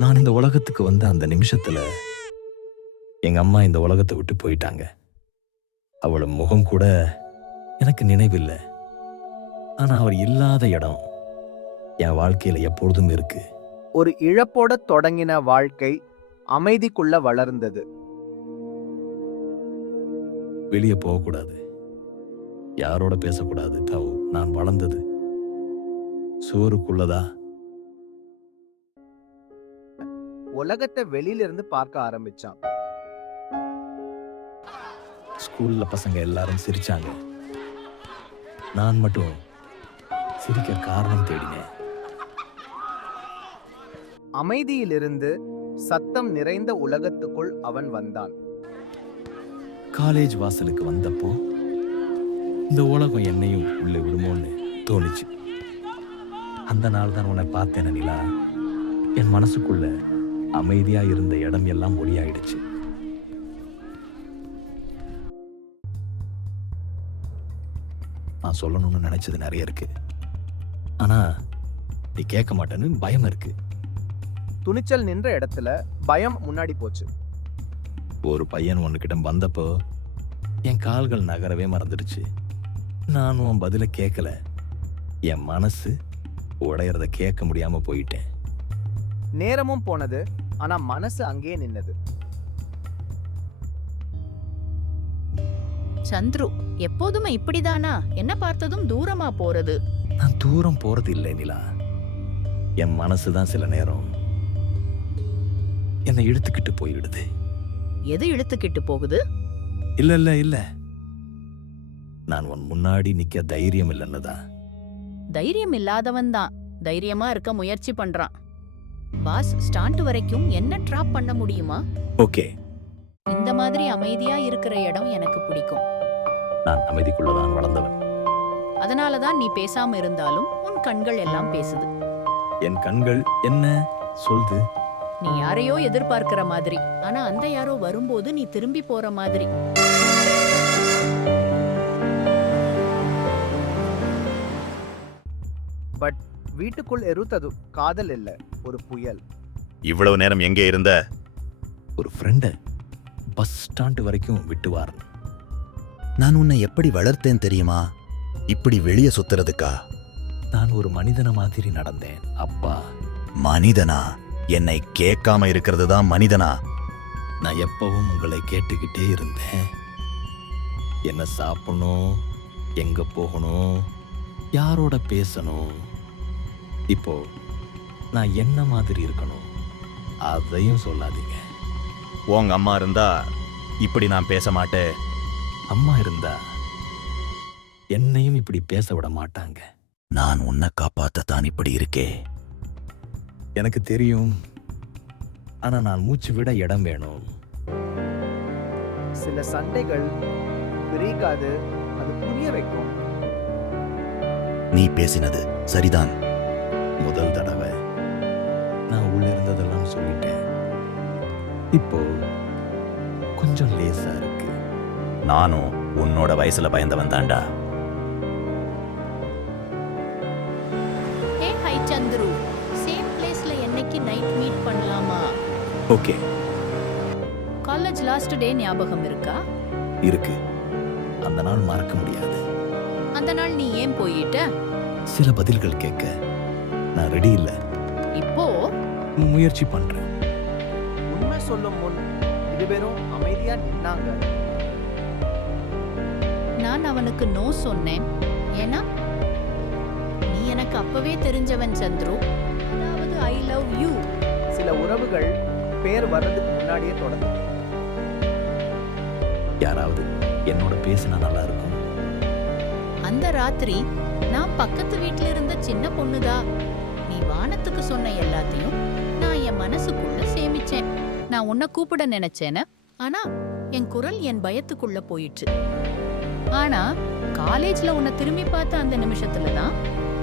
நான் இந்த உலகத்துக்கு வந்த அந்த நிமிஷத்துல எங்க அம்மா இந்த உலகத்தை விட்டு போயிட்டாங்க. அவளோட முகம் கூட எனக்கு நினைவில்லை. ஆனா அவர் இல்லாத இடம் என் வாழ்க்கையில எப்பொழுதும் இருக்கு. ஒரு இழப்போட தொடங்கின வாழ்க்கை அமைதிக்குள்ள வளர்ந்தது. வெளியே போகக்கூடாது, யாரோட பேசக்கூடாது. நான் வளர்ந்தது சோறுக்குள்ளதா. உலகத்தை வெளியிலிருந்து பார்க்க ஆரம்பிச்சான். ஸ்கூல்ல பசங்க எல்லாரும் சிரிச்சாங்க. நான் மட்டும் சிரிக்க காரணம் தேடினேன். அமைதியிலிருந்து சத்தம் நிறைந்த உலகத்துக்குள் அவன் வந்தான். காலேஜ் வாசலுக்கு வந்தப்போ இந்த உலகம் என்னையும் உள்ளே விடுமோன்னு தோணுச்சு. அந்த நாள் தான் உன்னை பார்த்தேன் நிலா. என் மனசுக்குள்ள அமைதியா இருந்த இடம் எல்லாம் ஒளியாயிடுச்சு. நான் சொல்லணும்னு நினைச்சது நிறைய இருக்கு, ஆனா நீ கேட்க மாட்டேன்னு பயம் இருக்கு. துணிச்சல் நின்ற இடத்துல பயம் முன்னாடி போச்சு. ஒரு பையன் உன்கிட்ட வந்தப்போ என் கால்கள் நகரவே மறந்துடுச்சு. நான் உன் பதில கேட்கல. என் மனசு உடையறத கேட்க முடியாம போயிட்டேன். நேரமும் போனது, ஆனா மனசு அங்கேயே நின்னது. சந்துரு, எப்போதுமே இப்படிதானா? என்ன பார்த்ததும் தூரமா போறது? நான் தூரம் போறது இல்லை நிலா. என் மனசுதான் சில நேரம் என்னை இழுத்துக்கிட்டு போயிடுது. எது இழுத்துக்கிட்டு போகுது? இல்ல இல்ல இல்ல, நான் உன் முன்னாடி நிக்க தைரியம் இல்லைன்னுதான். தைரியம் இல்லாதவன் தான் தைரியமா இருக்க முயற்சி பண்றான். பாஸ், ஸ்டாண்ட் வரைக்கும் என்ன டிராப் பண்ண முடியுமா? ஓகே, இந்த மாதிரி அமைதியா இருக்கிற இடம் எனக்கு பிடிக்கும். நான் அமைதிக்குள்ளதான் வளர்ந்தவன். அதனாலதான் நீ பேசாம இருந்தாலும் உன் கண்கள் எல்லாம் பேசுது. என் கண்கள் என்ன சொல்லுது? நீ யாரையோ எதிர்பார்க்கிற மாதிரி, ஆனா அந்த யாரோ வரும்போது நீ திரும்பி போற மாதிரி. பட் வீட்டுக்குள் எருத்தது காதல் இல்ல, ஒரு புயல். இவ்வளவு நேரம் எங்கே இருந்த? ஒரு ஃப்ரெண்ட பஸ் ஸ்டாண்ட் வரைக்கும் விட்டு வாரன். நான் உன்னை எப்படி வளர்த்தேன் தெரியுமா? இப்படி வெளியே சுத்துறதுக்கா? நான் ஒரு மனிதன மாதிரி நடந்தேன் அப்பா. மனிதனா? என்னை கேட்காம இருக்கிறது தான் மனிதனா? நான் எப்பவும் உங்களை கேட்டுக்கிட்டே இருந்தேன். என்ன சாப்பிடணும், எங்க போகணும், யாரோட பேசணும். இப்போ நான் என்ன மாதிரி இருக்கணும் அதையும் சொல்லாதீங்க. உங்க அம்மா இருந்தா இப்படி நான் பேச மாட்டேன். அம்மா இருந்தா என்னையும் இப்படி பேச விட மாட்டாங்க. நான் உன்னை காப்பாத்தத்தான் இப்படி இருக்கே. எனக்கு தெரியும், ஆனா நான் மூச்சு விட இடம் வேணும். சில சண்டைகள் பிரிக்காது, அது புரிய வைக்கும். நீ பேசினது சரிதான். முதல் தடவை நான் உள்ள இருந்ததெல்லாம் சொல்லிட்டேன். இப்போ கொஞ்சம் லேசா இருக்கு. நானும் உன்னோட வயசுல பயந்தவன் தாண்டா. ஹே ஹை சந்துரு, சேம் பிளேஸ்ல என்னைக்கு நைட் மீட் பண்ணலாமா? ஓகே, காலேஜ் லாஸ்ட் டே ஞாபகம் இருக்கா? இருக்கு. அந்த நாள் மறக்க முடியாது. அந்த நாள் நீ ஏன் போயிட்ட? சில பதில்கள் கேட்க நான் ரெடி இல்ல. இப்போ முயற்சி பண்றேன். உண்மை சொல்லும் முன் இருவரும் அமைதியா நின்னாங்க. நான் அவனுக்கு நோ சொன்னேன். ஏன்னா நீ எனக்கு அப்பவே தெரிஞ்சவன் சந்துரு. அதாவது ஐ லவ் யூ. சில உறவுகள் பேர் வர்றதுக்கு முன்னாடியே தொடங்கும். யாராவது என்னோட பேசினா நல்லா இருக்கும். அந்த ராத்திரி நான் பக்கத்து வீட்ல இருந்த சின்ன பொண்ணுதா. நீ வானத்துக்கு சொன்ன எல்லாத்தையும் நான் என் மனசுக்குள்ள சேமிச்சேன். நான் உன்னை கூப்பிட நினைச்சேன, ஆனா என் குரல் என் பயத்துக்குள்ள போயிடுச்சு. ஆனா காலேஜ்ல உன்னை திரும்பி பார்த்த அந்த நிமிஷத்துல தான்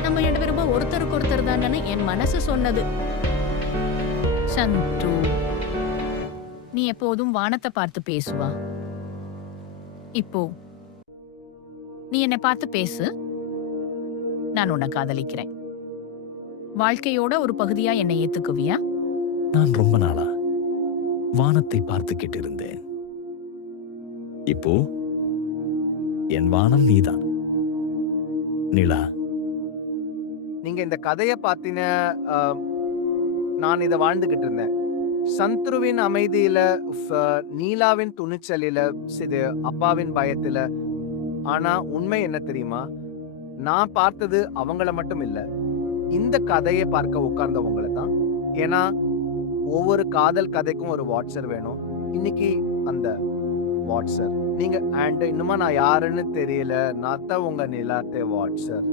நம்ம 2 பேரும் ஒருத்தருக்கு ஒருத்தர் தானே என் மனசு சொன்னது. சந்து, நீ எப்போதும் வானத்தை பார்த்து பேசுவா. இப்போ நீ என்னை பார்த்து பேசு. நான் உன்னை காதலிக்கிறேன். வாழ்க்கையோட ஒரு பகுதியா என்னை ஏத்துக்குவியா? நான் ரொம்ப நாளா வானத்தை பார்த்துக்கிட்டு இருந்தேன். இப்போ என் வானம் நீதான் நிலா. நீங்க இந்த கதையை பார்த்தின நான் இதை வாழ்ந்துகிட்டு இருந்தேன். சந்துருவின் அமைதியில, நீலாவின் துணிச்சலில, இது அப்பாவின் பயத்துல. ஆனா உண்மை என்ன தெரியுமா? நான் பார்த்தது அவங்கள மட்டும் இல்ல, இந்த கதையை பார்க்க உட்கார்ந்தவங்கள தான். ஏன்னா ஒவ்வொரு காதல் கதைக்கும் ஒரு வாட்சர் வேணும். இன்னைக்கு அந்த வாட்சர் நீங்க. அண்ட் இன்னுமா நான் யாருன்னு தெரியல, நான் தான் உங்க நிலாத்தே வாட்சர்.